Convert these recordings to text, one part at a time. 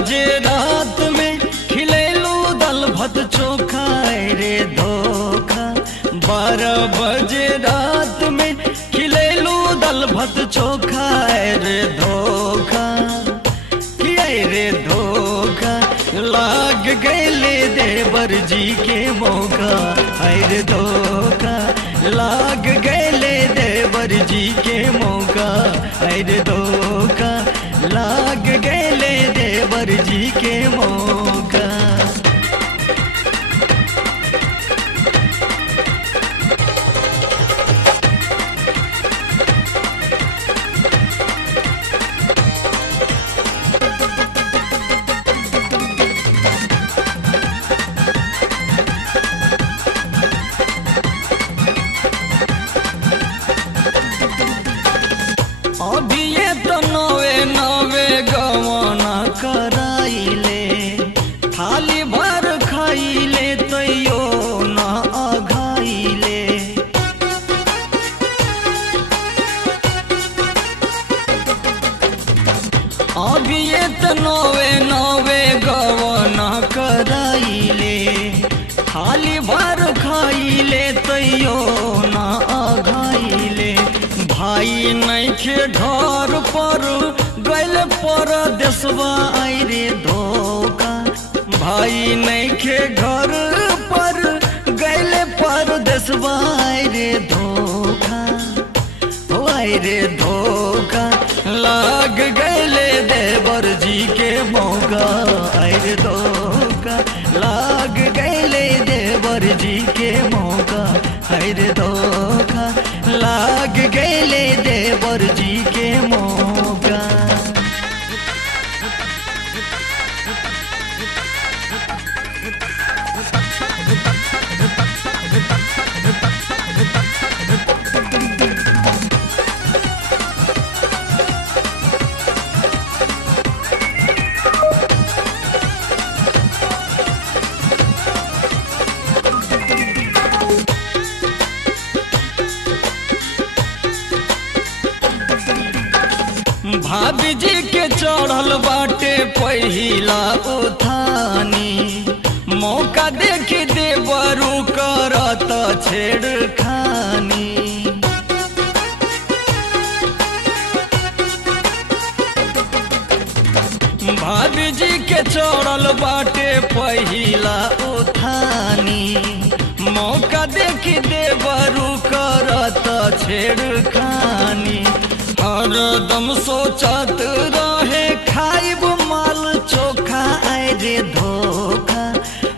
बजे रात में खिलेलू दल भत चोखा रे धोखा। 12 बजे रात में खिलेलू दल भत चोखा रे धोखा किया रे धोखा। लाग गए देवर जी के मौका रे धोखा। लाग गए देवर जी के मौका रे धोखा। लाग गए देवर जी के मौका। अभी ये तो नवे गवाना कराइले थाली भर खाइले तैयो न अघाइले। अभी ये तो नवे गवाना कराइले थाली भर खाइले तैयो न अघाइले। भाई नैखे घर पर गैल पर देशवा आई रे धोखा। भाई नैखे घर पर गैल पर देशवा आई रे धोखा आई रे धोखा। लाग गैले देवर जी के मौका आई रे धोखा। लाग गैले देवर जी के मौका आई रे धोखा। लाग गए देवर जी के मौका। भाभी जी के चढ़ल बाटे पहिला उठानी। मौका देख देवरू करत छेड़खानी। भाभी जी के चढ़ल बाटे पहिला उठानी। मौका देख देवरू करत छेड़खानी। हरदम सोचत रहे खाइब माल चोखा आए रे धोखा।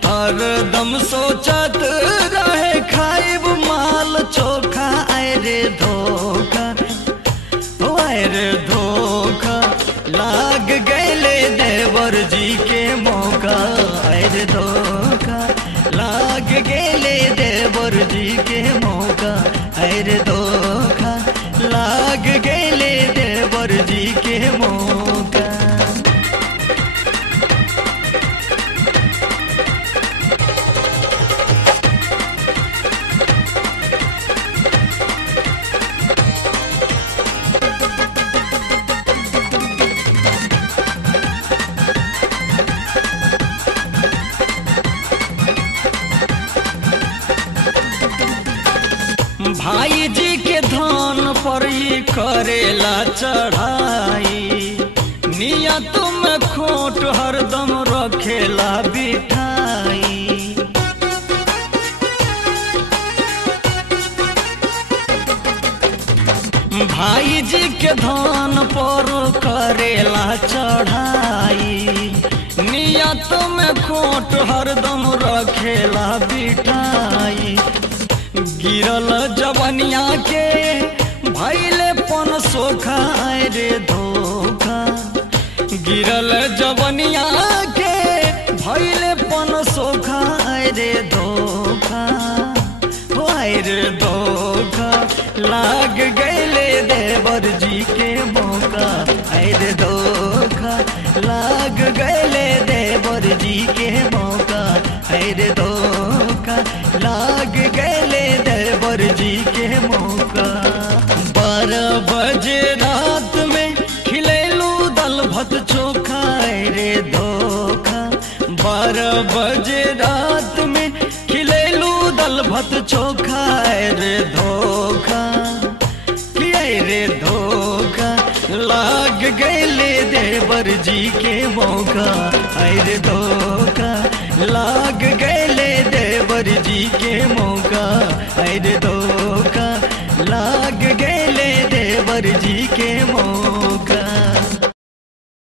हरदम सोचत रहे खाइब माल चोखा आए रे धोखा आए रे धोखा। लाग गए देवर जी के मौका आए रे धोखा। लाग गए देवर जी के मौका आए रे धोखा। लाग गए देवर जी के मौका। भाई जी के धान पर ही करेला चढ़ाई। नियत में खोट हरदम रखेला बिठाई। भाई जी के धान पर करेला चढ़ाई। नियत में खोट हरदम रखेला बिठाई। गिरल जवनिया के भैले पन सोखा आए रे धोखा। गिरल जवनिया के भैले पन सोखा आए रे धोखा आए रे धोखा। लाग गए देवर जी के मौका आए रे धोखा। लाग गए देवर जी के मौका आए रे धोखा। लाग गए देवर जी के मौका। 12 बजे रात में खिलेलू दल भत चोखा रे धोखा। देवर जी के मौका, अरे धोखा लाग गए देवर जी के मौका, अरे धोखा लाग गए देवर जी के मौका।